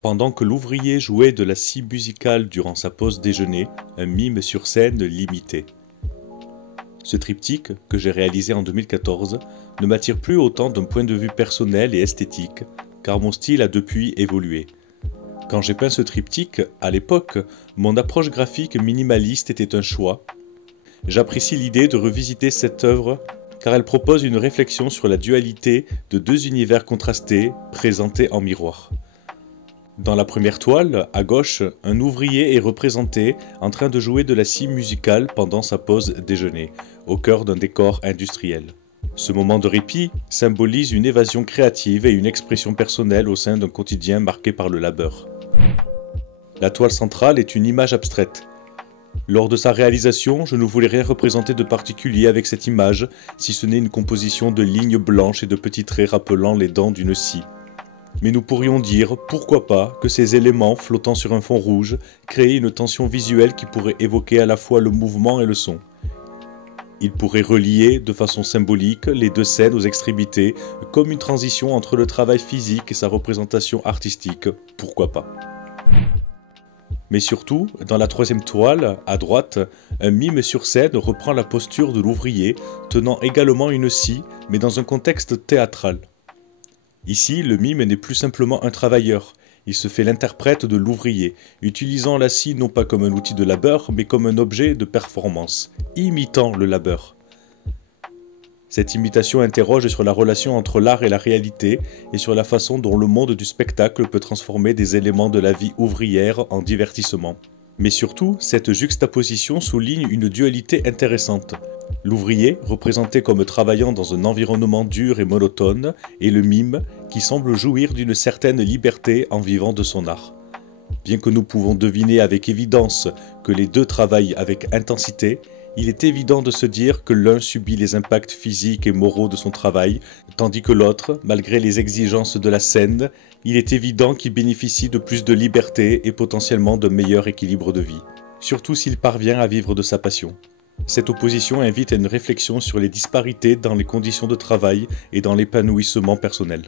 Pendant que l'ouvrier jouait de la scie musicale durant sa pause déjeuner, un mime sur scène l'imitait. Ce triptyque, que j'ai réalisé en 2014, ne m'attire plus autant d'un point de vue personnel et esthétique, car mon style a depuis évolué. Quand j'ai peint ce triptyque, à l'époque, mon approche graphique minimaliste était un choix. J'apprécie l'idée de revisiter cette œuvre car elle propose une réflexion sur la dualité de deux univers contrastés présentés en miroir. Dans la première toile, à gauche, un ouvrier est représenté en train de jouer de la scie musicale pendant sa pause déjeuner, au cœur d'un décor industriel. Ce moment de répit symbolise une évasion créative et une expression personnelle au sein d'un quotidien marqué par le labeur. La toile centrale est une image abstraite. Lors de sa réalisation, je ne voulais rien représenter de particulier avec cette image, si ce n'est une composition de lignes blanches et de petits traits rappelant les dents d'une scie. Mais nous pourrions dire, pourquoi pas, que ces éléments flottant sur un fond rouge créent une tension visuelle qui pourrait évoquer à la fois le mouvement et le son. Ils pourraient relier, de façon symbolique, les deux scènes aux extrémités, comme une transition entre le travail physique et sa représentation artistique, pourquoi pas. Mais surtout, dans la troisième toile, à droite, un mime sur scène reprend la posture de l'ouvrier, tenant également une scie, mais dans un contexte théâtral. Ici, le mime n'est plus simplement un travailleur, il se fait l'interprète de l'ouvrier, utilisant la scie non pas comme un outil de labeur, mais comme un objet de performance, imitant le labeur. Cette imitation interroge sur la relation entre l'art et la réalité, et sur la façon dont le monde du spectacle peut transformer des éléments de la vie ouvrière en divertissement. Mais surtout, cette juxtaposition souligne une dualité intéressante. L'ouvrier, représenté comme travaillant dans un environnement dur et monotone, et le mime, qui semble jouir d'une certaine liberté en vivant de son art. Bien que nous pouvons deviner avec évidence que les deux travaillent avec intensité, il est évident de se dire que l'un subit les impacts physiques et moraux de son travail, tandis que l'autre, malgré les exigences de la scène, il est évident qu'il bénéficie de plus de liberté et potentiellement d'un meilleur équilibre de vie, surtout s'il parvient à vivre de sa passion. Cette opposition invite à une réflexion sur les disparités dans les conditions de travail et dans l'épanouissement personnel.